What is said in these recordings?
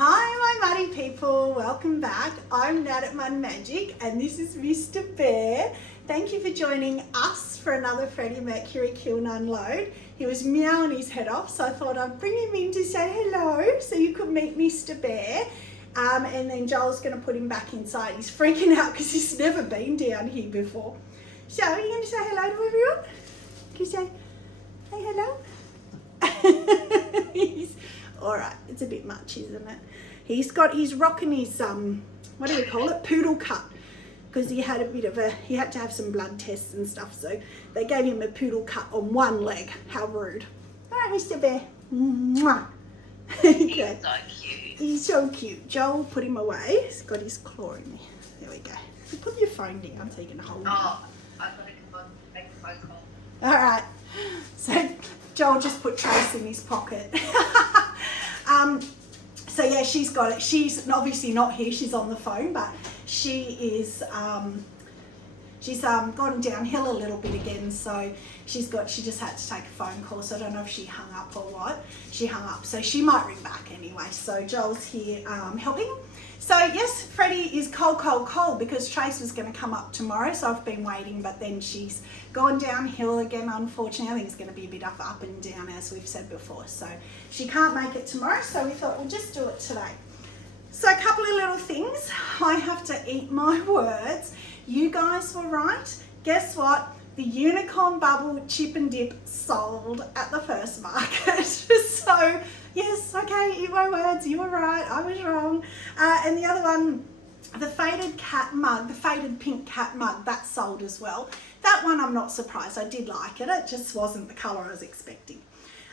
Hi my muddy people, welcome back. I'm Nat at Mud Magic and this is Mr. Bear. Thank you for joining us for another Freddie Mercury Kiln unload. He was meowing his head off, so I thought I'd bring him in to say hello so you could meet Mr. Bear. And then Joel's going to put him back inside. He's freaking out because he's never been down here before. So are you going to say hello to everyone? Can you say hello? Alright, it's a bit much, isn't it? He's rocking his, what do we call it? Poodle cut. Because he had he had to have some blood tests and stuff, so they gave him a poodle cut on one leg. How rude. Alright, Mr. Bear. Mwah. Okay. He's so cute. He's so cute. Joel put him away. He's got his claw in there. There we go. You put your phone down so you can hold it. Oh, I've got to come on, make a phone call. Alright. So Joel just put Trace in his pocket. So yeah, she's got it. She's obviously not here. She's on the phone, but she is. She's gone downhill a little bit again. So she just had to take a phone call. So I don't know if she hung up or what. She hung up, so she might ring back anyway. So Joel's here helping. So yes, Freddie is cold because Trace was going to come up tomorrow. So I've been waiting, but then she's gone downhill again. Unfortunately, I think it's going to be a bit up and down as we've said before. So she can't make it tomorrow. So we thought we'll just do it today. So a couple of little things. I have to eat my words. You guys were right. Guess what? The unicorn bubble chip and dip sold at the first market. So yes, okay, eat my words. You were right. I was wrong. And the other one, the faded cat mug, the faded pink cat mug, that sold as well. That one I'm not surprised. I did like it. It just wasn't the colour I was expecting.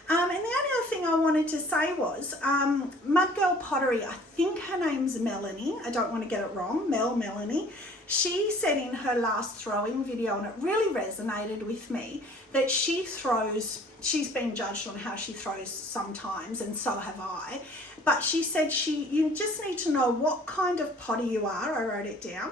And the only other thing I wanted to say was Mud Girl Pottery, I think her name's Melanie, I don't want to get it wrong, Melanie. She said in her last throwing video, and it really resonated with me, that she's been judged on how she throws sometimes, and so have I. But she said you just need to know what kind of potter you are, I wrote it down,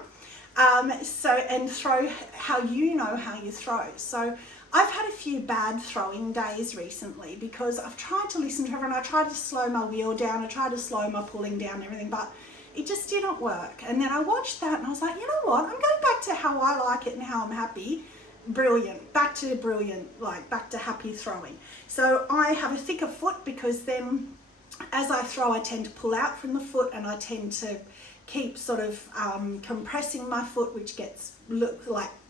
and throw how you know how you throw. So I've had a few bad throwing days recently because I've tried to listen to everyone. I tried to slow my wheel down, I tried to slow my pulling down and everything, but it just didn't work. And then I watched that and I was like, you know what, I'm going back to how I like it and how I'm happy. Brilliant, back to happy throwing. So I have a thicker foot because then as I throw I tend to pull out from the foot and I tend to keep sort of compressing my foot, which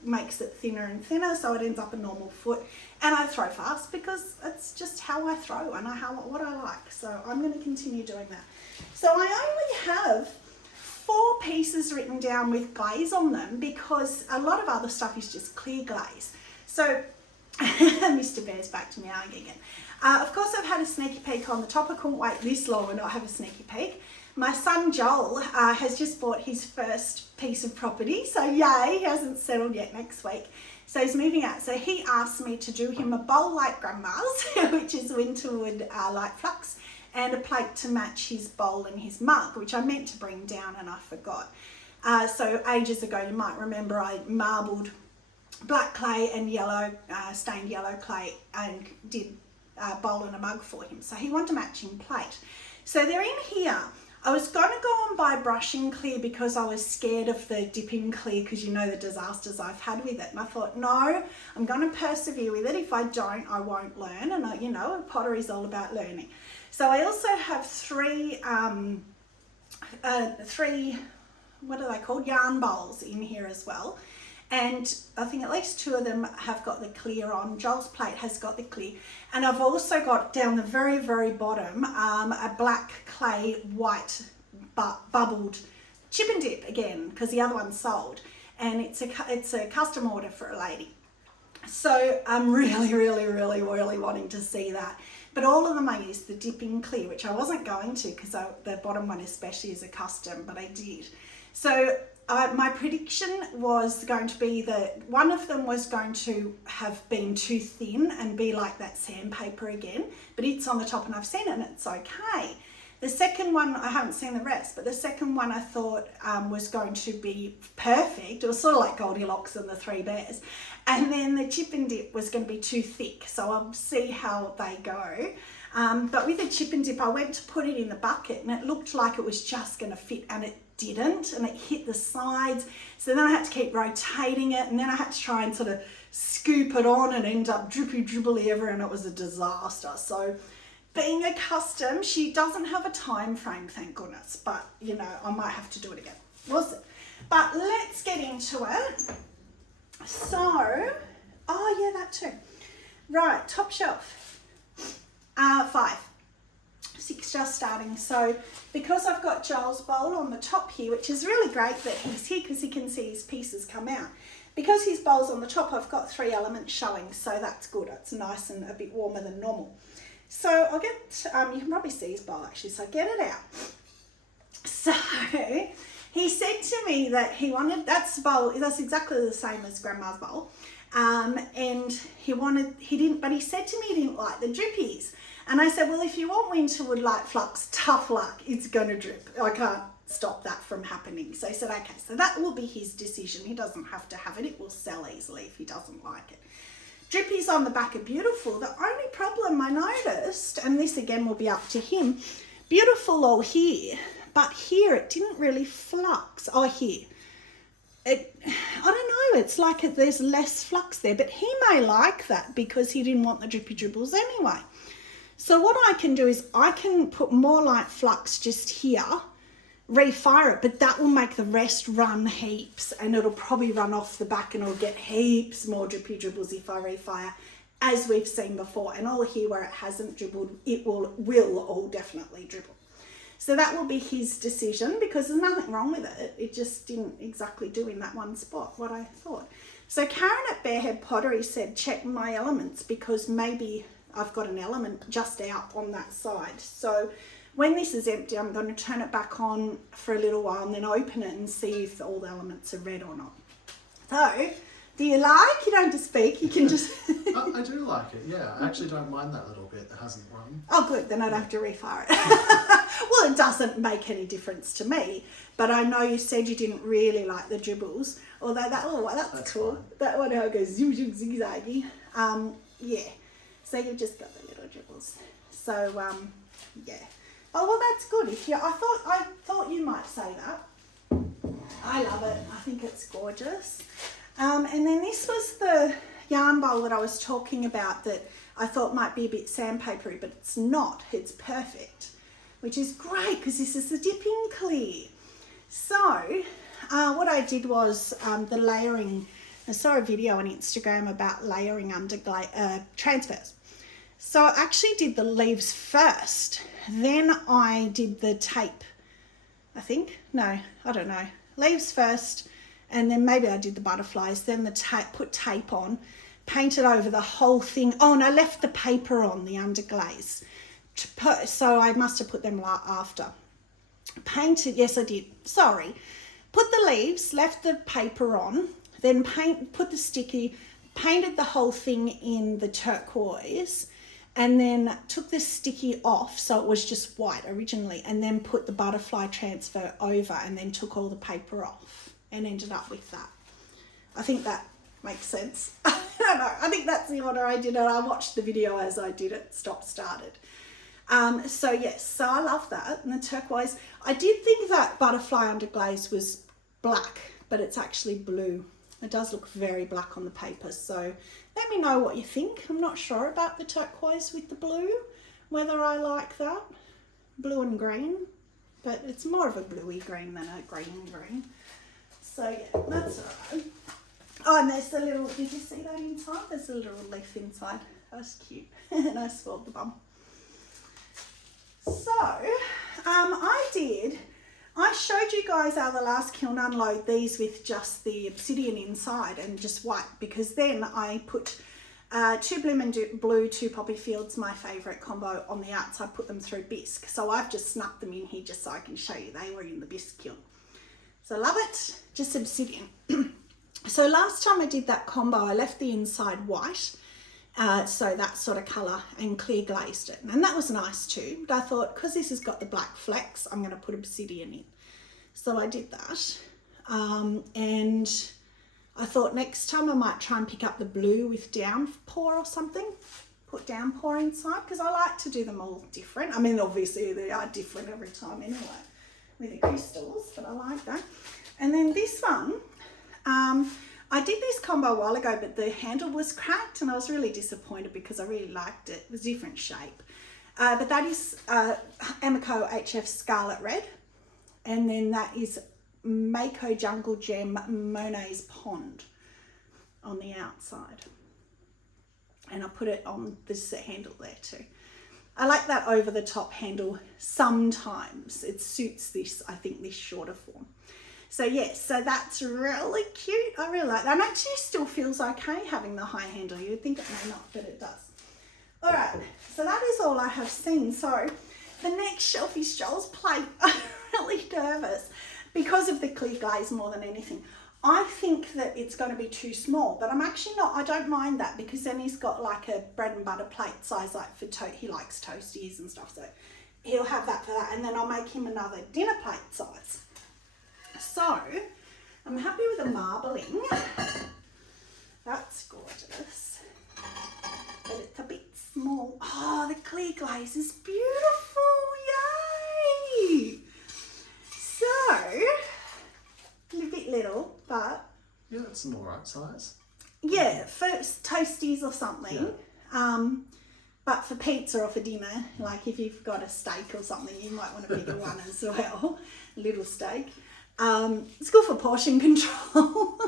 makes it thinner and thinner, so it ends up a normal foot. And I throw fast because it's just how I throw and what I like. So I'm going to continue doing that. So I only have 4 pieces written down with glaze on them because a lot of other stuff is just clear glaze. So Mr. Bear's back to meowing again. Of course I've had a sneaky peek on the top. I couldn't wait this long and not have a sneaky peek. My son Joel has just bought his first piece of property, so yay, he hasn't settled yet next week. So he's moving out. So he asked me to do him a bowl like grandma's, which is winterwood light flux, and a plate to match his bowl and his mug, which I meant to bring down and I forgot. So ages ago, you might remember I marbled black clay and yellow, stained yellow clay, and did a bowl and a mug for him. So he wanted a matching plate. So they're in here. I was going to go and buy brushing clear because I was scared of the dipping clear because you know the disasters I've had with it. And I thought, no, I'm going to persevere with it. If I don't, I won't learn. And you know, pottery is all about learning. So I also have three, what are they called? Yarn bowls in here as well. And I think at least 2 of them have got the clear on. Joel's plate has got the clear. And I've also got down the very, very bottom a black clay white bubbled chip and dip again because the other one sold. And it's a custom order for a lady. So I'm really wanting to see that. But all of them I used the dipping clear, which I wasn't going to because the bottom one especially is a custom, but I did. So my prediction was going to be that one of them was going to have been too thin and be like that sandpaper again, but it's on the top and I've seen it and it's okay. The second one, I haven't seen the rest, but the second one I thought was going to be perfect. It was sort of like Goldilocks and the 3 Bears. And then the chip and dip was going to be too thick, so I'll see how they go. But with the chip and dip, I went to put it in the bucket and it looked like it was just going to fit, and it didn't, and it hit the sides. So then I had to keep rotating it, and then I had to try and sort of scoop it on and end up dribbly everywhere, and it was a disaster. So being a custom, she doesn't have a time frame, thank goodness, but you know, I might have to do it again. We'll see. But let's get into it. So, oh yeah, that too. Right, top shelf. 5. 6 just starting. So because I've got Joel's bowl on the top here, which is really great that he's here because he can see his pieces come out. Because his bowl's on the top, I've got 3 elements showing, so that's good. It's nice and a bit warmer than normal. So I'll get, you can probably see his bowl actually, so get it out. So he said to me that he wanted, that's exactly the same as Grandma's bowl. And he said to me he didn't like the drippies. And I said, well, if you want winterwood light flux, tough luck, it's going to drip. I can't stop that from happening. So he said, okay, so that will be his decision. He doesn't have to have it. It will sell easily if he doesn't like it. Drippies on the back are beautiful. The only problem I noticed, and this again will be up to him, beautiful all here, but here it didn't really flux. Oh, here. I don't know, it's like there's less flux there, but he may like that because he didn't want the drippy dribbles anyway. So what I can do is I can put more light flux just here, refire it, but that will make the rest run heaps, and it'll probably run off the back and it'll get heaps more drippy dribbles if I refire, as we've seen before. And all here where it hasn't dribbled, it will all definitely dribble. So that will be his decision because there's nothing wrong with it. It just didn't exactly do in that one spot what I thought. So Karen at Barehead Pottery said, check my elements because maybe I've got an element just out on that side. So when this is empty, I'm going to turn it back on for a little while and then open it and see if all the elements are red or not. So, do you like? You don't have to speak, you can just... I do like it, yeah. I actually don't mind that little bit that hasn't run. Oh good, then I don't have to refire it. Well, it doesn't make any difference to me, but I know you said you didn't really like the dribbles, although that's cool. Fine. That one how it goes zoom, zoom, zigzaggy. Yeah, so you've just got the little dribbles. So, yeah. Oh, well, that's good. I thought you might say that. I love it. I think it's gorgeous. And then this was the yarn bowl that I was talking about that I thought might be a bit sandpapery, but it's not. It's perfect, which is great because this is the dipping clear. So what I did was the layering. I saw a video on Instagram about layering under transfers. So I actually did the leaves first. Then I did the tape, I think. No, I don't know. Leaves first. And then maybe I did the butterflies, then the put tape on, painted over the whole thing. Oh, and I left the paper on, the underglaze. So I must have put them after. Painted, yes I did, sorry. Put the leaves, left the paper on, then put the sticky, painted the whole thing in the turquoise, and then took the sticky off so it was just white originally, and then put the butterfly transfer over and then took all the paper off. And ended up with that. I think that makes sense. I don't know. I think that's the order I did it. I watched the video as I did it, started. So yes, so I love that. And the turquoise, I did think that butterfly underglaze was black, but it's actually blue. It does look very black on the paper. So let me know what you think. I'm not sure about the turquoise with the blue, whether I like that. Blue and green, but it's more of a bluey green than a green. So yeah, that's alright. Oh, and there's the little, did you see that inside? There's a little leaf inside. That's cute. And I swallowed the bum. So, I showed you guys how the last kiln unload these with just the obsidian inside and just white, because then I put 2 Bloom and Blue, 2 Poppy Fields, my favourite combo on the outside, put them through bisque. So I've just snuck them in here just so I can show you they were in the bisque kiln. So I love it, just obsidian. So last time I did that combo, I left the inside white, so that sort of colour, and clear glazed it. And that was nice too, but I thought, because this has got the black flecks, I'm going to put obsidian in. So I did that. And I thought next time I might try and pick up the blue with downpour or something, put downpour inside because I like to do them all different. I mean, obviously they are different every time anyway with the crystals, but I like that. And then this one, I did this combo a while ago, but the handle was cracked and I was really disappointed because I really liked it. It was a different shape. But that is Amaco HF Scarlet Red. And then that is Mayco Jungle Gem Monet's Pond on the outside. And I put it on this handle there too. I like that over the top handle sometimes. It suits this, I think, this shorter form. So yes, so that's really cute. I really like that. And actually still feels okay having the high handle. You would think it may not, but it does. All right, so that is all I have seen. So the next shelf is Joel's plate. I'm really nervous because of the clear glaze more than anything. I think that it's going to be too small, but I'm actually not. I don't mind that because then he's got like a bread and butter plate size, like for he likes toasties and stuff. So he'll have that for that. And then I'll make him another dinner plate size. So I'm happy with the marbling. That's gorgeous. But it's a bit small. Oh, the clear glaze is beautiful. Yay! So, a bit little, but... Yeah, it's an alright size. Yeah, for toasties or something. Yeah. But for pizza or for dinner, like if you've got a steak or something, you might want a bigger one as well. A little steak. It's good for portion control.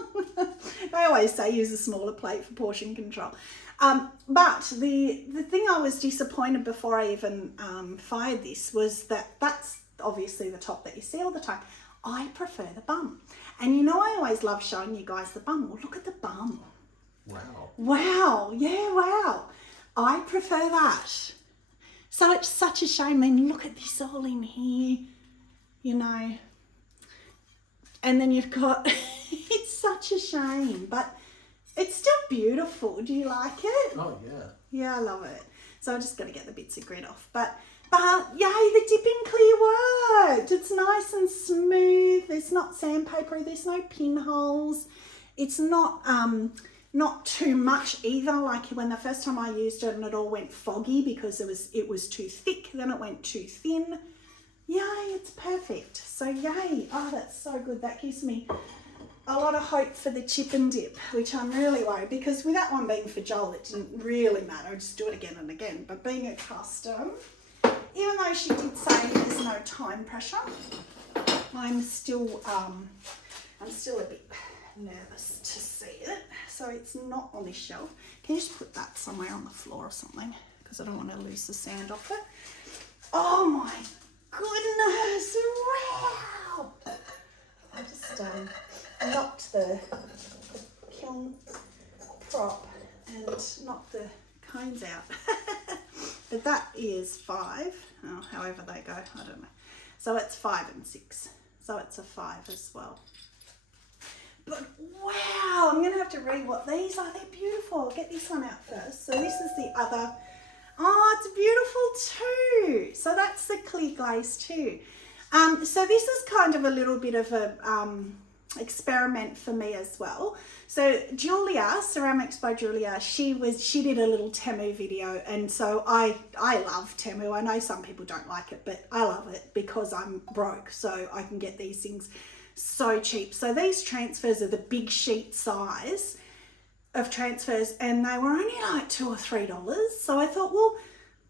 I always say use a smaller plate for portion control. But the thing I was disappointed before I even fired this was that's obviously the top that you see all the time. I prefer the bum. And you know I always love showing you guys the bum. Well, look at the bum. Wow. Wow. Yeah, wow. I prefer that. So it's such a shame. I mean, look at this all in here, you know. And then you've got, it's such a shame, but it's still beautiful. Do you like it? Oh, yeah. Yeah, I love it. So I'm just going to get the bits of grit off. But yay, the dipping clear worked. It's nice and smooth. There's not sandpapery. There's no pinholes. It's not too much either. Like when the first time I used it and it all went foggy because it was too thick. Then it went too thin. Yay, it's perfect. So yay. Oh, that's so good. That gives me a lot of hope for the chip and dip, which I'm really worried because with that one being for Joel, it didn't really matter. I just do it again and again. But being a custom, even though she did say there's no time pressure, I'm still a bit nervous to see it. So it's not on this shelf. Can you just put that somewhere on the floor or something? Because I don't want to lose the sand off it. Oh my goodness, wow! I just knocked the kiln prop and knocked the cones out. But that is 5, oh, however they go, I don't know. So it's 5 and 6, so it's a 5 as well. But wow, I'm gonna have to read what these are. They're beautiful. I'll get this one out first. So this is the other. Oh, it's beautiful too. So that's the clear glaze too. So this is kind of a little bit of a experiment for me as well. So Julia, Ceramics by Julia, she did a little Temu video, and so I love Temu. I know some people don't like it, but I love it because I'm broke, so I can get these things so cheap. So these transfers are the big sheet size of transfers, and they were only like $2 or $3. So I thought, well,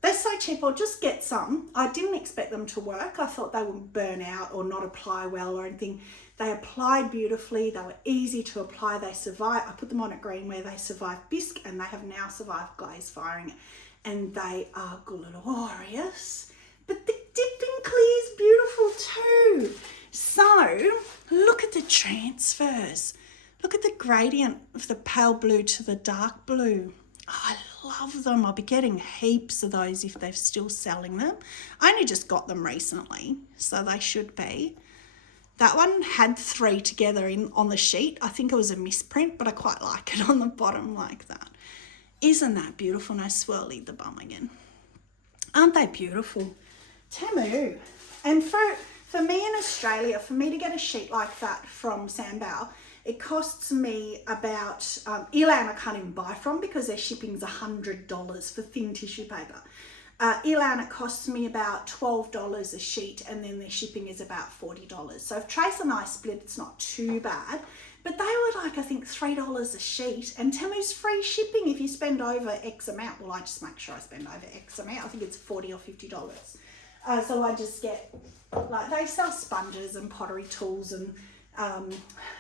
they're so cheap, I'll just get some. I didn't expect them to work. I thought they would burn out or not apply well or anything. They applied beautifully. They were easy to apply. They survived. I put them on at Greenware. They survived bisque, and they have now survived glaze firing, and they are glorious. But the dipping clear is beautiful too. So look at the transfers. Look at the gradient of the pale blue to the dark blue. Oh, I love them. I'll be getting heaps of those if they're still selling them. I only just got them recently, so they should be. That one had 3 together on the sheet. I think it was a misprint, but I quite like it on the bottom like that. Isn't that beautiful? And I swirly the bum again. Aren't they beautiful? Temu. And for me in Australia, for me to get a sheet like that from Sandbow, It costs me about, Elan I can't even buy from because their shipping's $100 for thin tissue paper. Elan, it costs me about $12 a sheet, and then their shipping is about $40. So if Trace and I split, it's not too bad. But they were like, I think $3 a sheet, and Temu's free shipping if you spend over X amount. Well, I just make sure I spend over X amount. I think it's $40 or $50. So I just get, like, they sell sponges and pottery tools and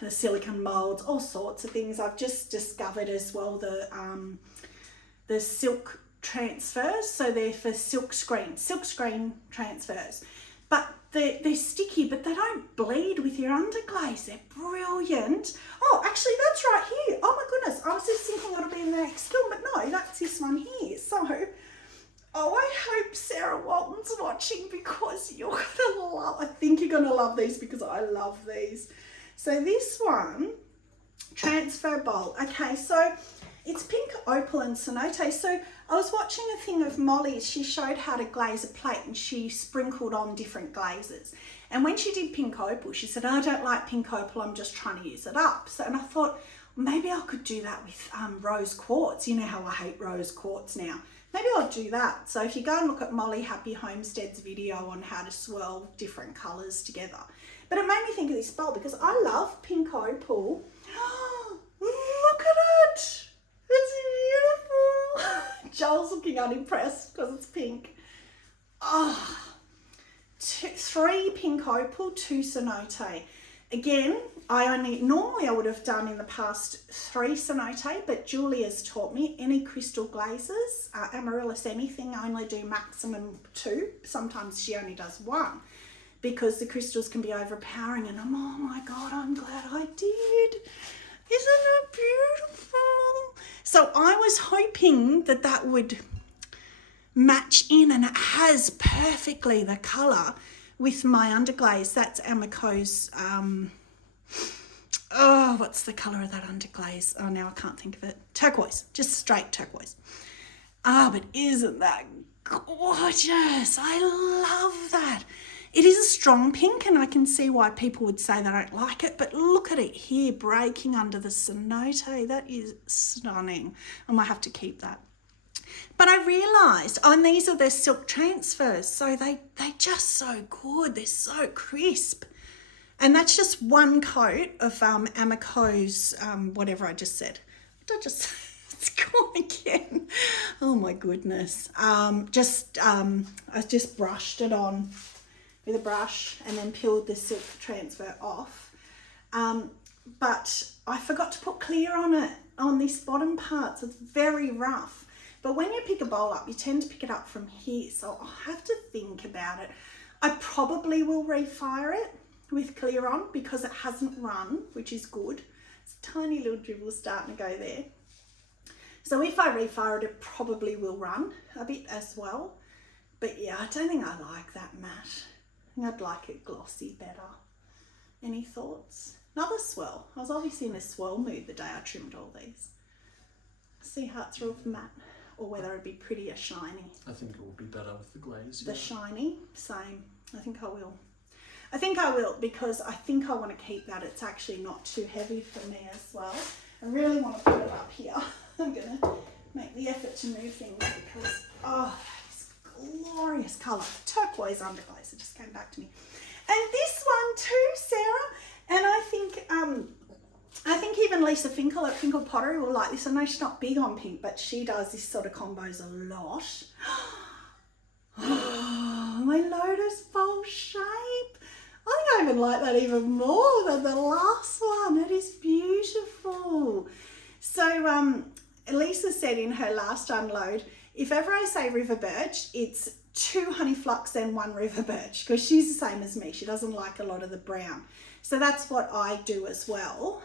the silicone molds, all sorts of things. I've just discovered as well the silk transfers, so they're for silk screen transfers, but they're sticky, but they don't bleed with your underglaze. They're brilliant. Oh, actually, that's right here. Oh my goodness, I was just thinking it'll be in the next Kiln, but no, that's this one here. So, oh, I hope Sarah Walton's watching, because you're gonna love, I think you're gonna love these, because I love these. So this one, transfer bowl. Okay, so it's pink opal and cenote. So I was watching a thing of Molly's. She showed how to glaze a plate, and she sprinkled on different glazes. And when she did pink opal, she said, I don't like pink opal, I'm just trying to use it up. So, and I thought, maybe I could do that with rose quartz. You know how I hate rose quartz now. Maybe I'll do that. So if you go and look at Molly Happy Homestead's video on how to swirl different colours together. But it made me think of this bowl, because I love pink opal. Look at it. It's beautiful. Joel's looking unimpressed because it's pink. Oh, 3 pink opal, 2 cenote. Again, normally I would have done in the past 3 cenote, but Julia's taught me any crystal glazes, amaryllis, anything, I only do maximum 2. Sometimes she only does 1, because the crystals can be overpowering, and oh my God, I'm glad I did. Isn't it beautiful? So I was hoping that that would match in, and it has perfectly the colour with my underglaze. That's Amaco's, what's the colour of that underglaze? Oh, now I can't think of it. Turquoise, just straight turquoise. But isn't that gorgeous? I love that. It is a strong pink, and I can see why people would say they don't like it, but look at it here breaking under the cenote. That is stunning. I might have to keep that. But I realised, and these are their silk transfers, so they just so good. They're so crisp. And that's just one coat of Amaco's, whatever I just said. It's gone again. Oh my goodness. I just brushed it on with a brush and then peeled the silk transfer off. But I forgot to put clear on it, on this bottom part, so it's very rough. But when you pick a bowl up, you tend to pick it up from here, so I'll have to think about it. I probably will refire it with clear on, because it hasn't run, which is good. It's a tiny little dribble starting to go there. So if I refire it, it probably will run a bit as well. But yeah, I don't think I like that matte. I think I'd like it glossy better. Any thoughts? Another swirl. I was obviously in a swirl mood the day I trimmed all these. See how it's real matte, or whether it'd be prettier shiny. I think it will be better with the glaze. The shiny, same. I think I will. Because I think I want to keep that. It's actually not too heavy for me as well. I really want to put it up here. I'm going to make the effort to move things, because, oh, that is glorious colour. Turquoise underglaze, it just came back to me. And this one too, Sarah. And I think even Lisa Finkel at Finkel Pottery will like this. I know she's not big on pink, but she does this sort of combos a lot. Oh, my lotus bowl shape. I think I even like that even more than the last one. It is beautiful. So Lisa said in her last unload, if ever I say river birch, it's 2 honey flux and 1 river birch, because she's the same as me. She doesn't like a lot of the brown. So that's what I do as well.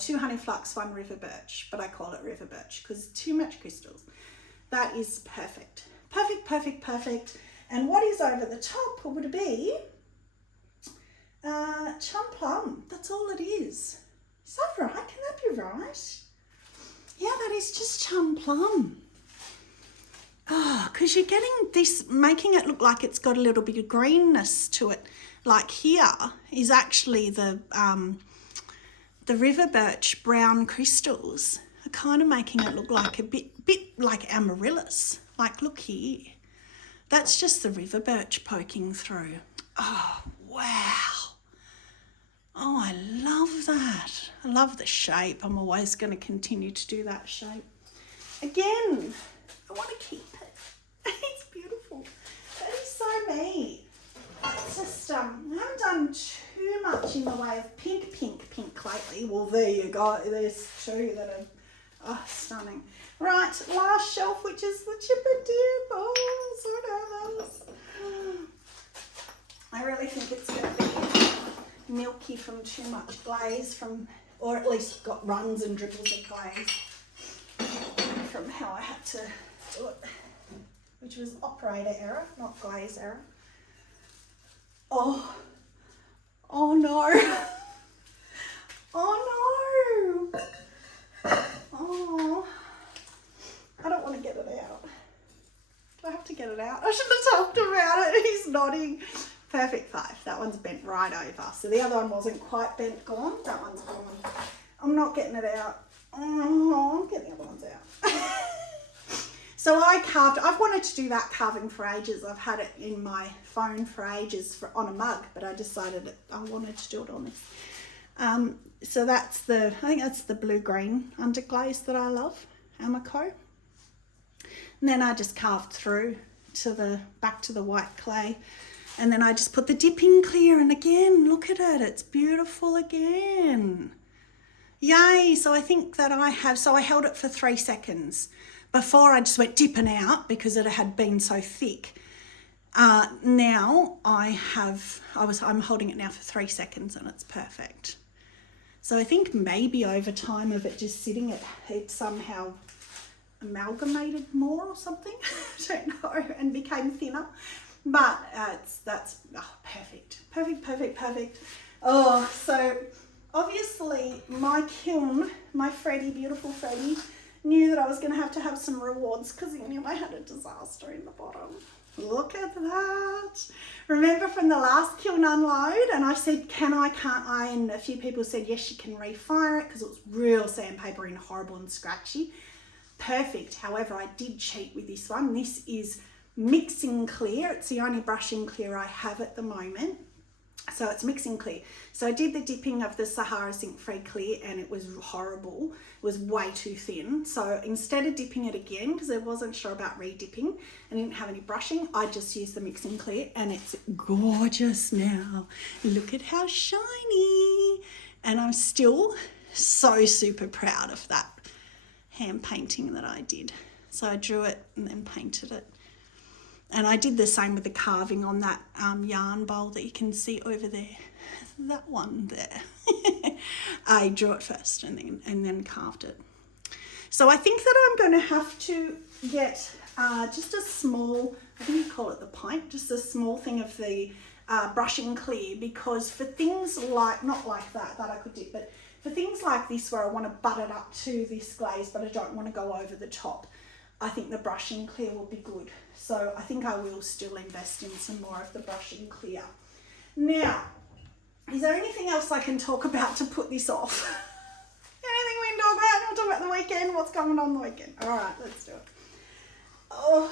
2 honey flux, 1 river birch, but I call it river birch because it's too much crystals. That is perfect. Perfect, perfect, perfect. And what is over the top would be chum plum. That's all it is. Is that right? Can that be right? Yeah, that is just chum plum. Oh, because you're getting this, making it look like it's got a little bit of greenness to it. Like here is actually the the river birch brown crystals are kind of making it look like a bit like amaryllis. Like, look here. That's just the river birch poking through. Oh, wow. Oh, I love that. I love the shape. I'm always going to continue to do that shape. Again, I want to keep it. It's beautiful. That is so me. It's just, I haven't done too much in the way of pink lately. Well, there you go. There's two that are stunning. Right, last shelf, which is the chip and dip. Oh, so nervous. I really think it's going to be milky from too much glaze, or at least got runs and dribbles of glaze from how I had to do it, which was operator error, not glaze error. Oh no. Oh no. Oh, I don't want to get it out. Do I have to get it out? I should have talked about it. He's nodding. Perfect 5. That one's bent right over. So the other one wasn't quite bent, gone. That one's gone. I'm not getting it out. Oh, I'm getting the other ones out. So I've wanted to do that carving for ages. I've had it in my phone for ages on a mug, but I decided that I wanted to do it on this. So I think that's the blue-green underglaze that I love, amaco. And then I just carved through back to the white clay. And then I just put the dipping clear, and again, look at it, it's beautiful again. Yay, so I think that I held it for 3 seconds. Before I just went dipping out because it had been so thick. Now I'm holding it now for 3 seconds and it's perfect. So I think maybe over time of it just sitting, it somehow amalgamated more or something. I don't know, and became thinner. But that's perfect. Oh, so obviously my kiln, my Freddie, beautiful Freddie, knew that I was going to have some rewards because he knew I had a disaster in the bottom. Look at that. Remember from the last kiln unload, and I said, can't I? And a few people said, yes, you can refire it because it was real sandpaper and horrible and scratchy. Perfect. However, I did cheat with this one. This is mixing clear. It's the only brushing clear I have at the moment. So it's mixing clear. So I did the dipping of the Sahara Zinc Free Clear and it was horrible. It was way too thin. So instead of dipping it again, because I wasn't sure about re-dipping and didn't have any brushing, I just used the mixing clear and it's gorgeous now. Look at how shiny. And I'm still so super proud of that hand painting that I did. So I drew it and then painted it. And I did the same with the carving on that yarn bowl that you can see over there. That one there. I drew it first and then carved it. So I think that I'm going to have to get just a small, I think you call it the pint, just a small thing of the brushing clear, because for things like, not like that I could dip, but for things like this where I want to butt it up to this glaze but I don't want to go over the top, I think the brushing clear will be good. So I think I will still invest in some more of the brushing clear. Now, is there anything else I can talk about to put this off? Anything we can talk about? We'll talk about the weekend. What's going on the weekend? All right, let's do it. Oh,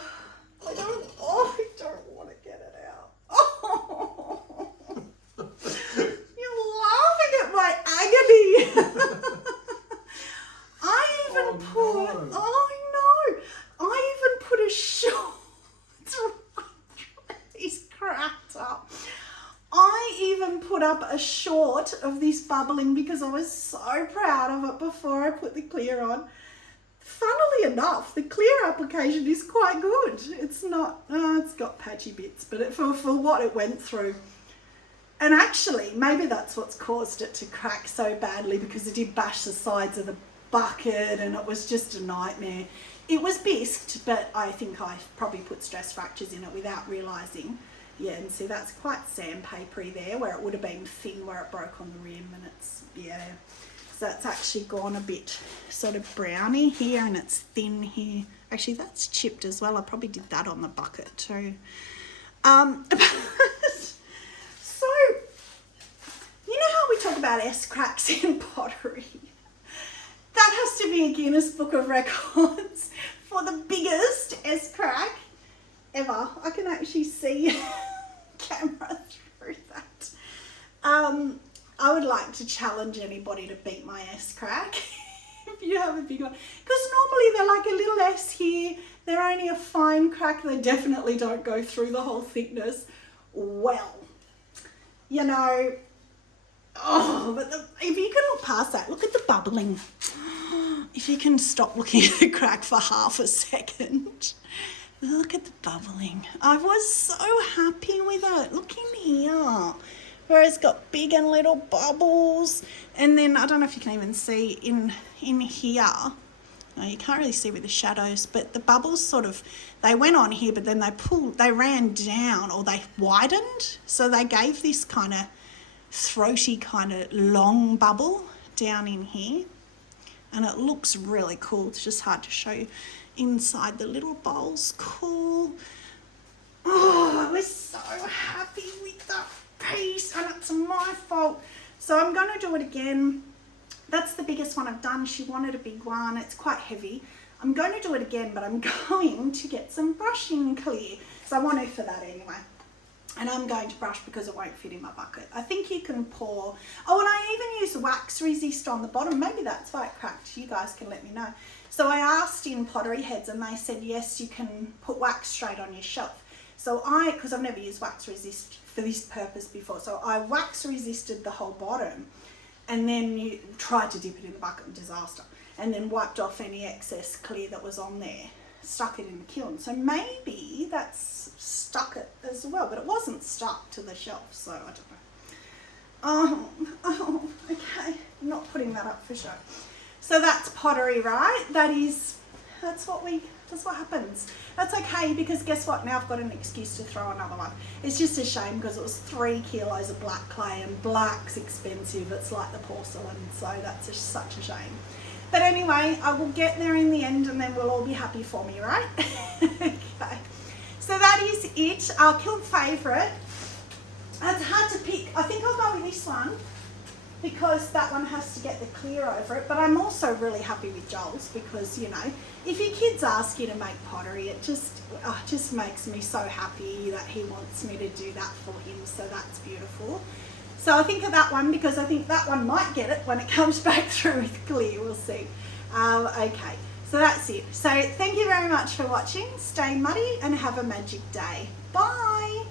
I don't want to get it out. Oh, you're laughing at my agony. I even put a short, he's cracked up. I even put up a short of this bubbling because I was so proud of it before I put the clear on. Funnily enough, the clear application is quite good. It's not, it's got patchy bits, but for what it went through. And actually, maybe that's what's caused it to crack so badly, because it did bash the sides of the bucket and it was just a nightmare. It was bisqued, but I think I probably put stress fractures in it without realising. Yeah, and see, that's quite sandpapery there, where it would have been thin where it broke on the rim, and it's, yeah. So that's actually gone a bit sort of browny here, and it's thin here. Actually, that's chipped as well. I probably did that on the bucket too. So, you know how we talk about about S cracks in pottery. That has to be a Guinness Book of Records for the biggest S crack ever. I can actually see camera through that. I would like to challenge anybody to beat my S crack if you have a big one. Because normally they're like a little S here. They're only a fine crack. They definitely don't go through the whole thickness. Well, you know, but if you can look past that, look at the bubbling. If you can stop looking at the crack for half a second. Look at the bubbling. I was so happy with it. Look in here. Where it's got big and little bubbles. And then, I don't know if you can even see in here. No, you can't really see with the shadows, but the bubbles sort of, they went on here, but then they ran down, or they widened. So they gave this kind of throaty, kind of long bubble down in here. And it looks really cool. It's just hard to show you inside the little bowls. Cool. Oh, I was so happy with that piece, and it's my fault. So I'm going to do it again. That's the biggest one I've done. She wanted a big one. It's quite heavy. I'm going to do it again, but I'm going to get some brushing clear. So I want to for that anyway. And I'm going to brush because it won't fit in my bucket. I think you can pour. Oh, and I even use wax resist on the bottom. Maybe that's why it cracked. You guys can let me know. So I asked in Pottery Heads and they said, yes, you can put wax straight on your shelf. So because I've never used wax resist for this purpose before. So I wax resisted the whole bottom and then you tried to dip it in the bucket, disaster. And then wiped off any excess clear that was on there. Stuck it in the kiln. So maybe that's stuck it as well, but it wasn't stuck to the shelf, so I don't know. Oh, okay. I'm not putting that up for show. So that's pottery, right? That's what happens. That's okay, because guess what? Now I've got an excuse to throw another one. It's just a shame because it was 3 kilos of black clay, and black's expensive. It's like the porcelain, so that's such a shame. But anyway, I will get there in the end and then we'll all be happy for me, right? Okay. So that is it. Our Kiln favourite. It's hard to pick. I think I'll go with this one because that one has to get the clear over it. But I'm also really happy with Joel's because, you know, if your kids ask you to make pottery, it just makes me so happy that he wants me to do that for him. So that's beautiful. So I think of that one because I think that one might get it when it comes back through with clear. We'll see. Okay, so that's it. So thank you very much for watching. Stay muddy and have a magic day. Bye.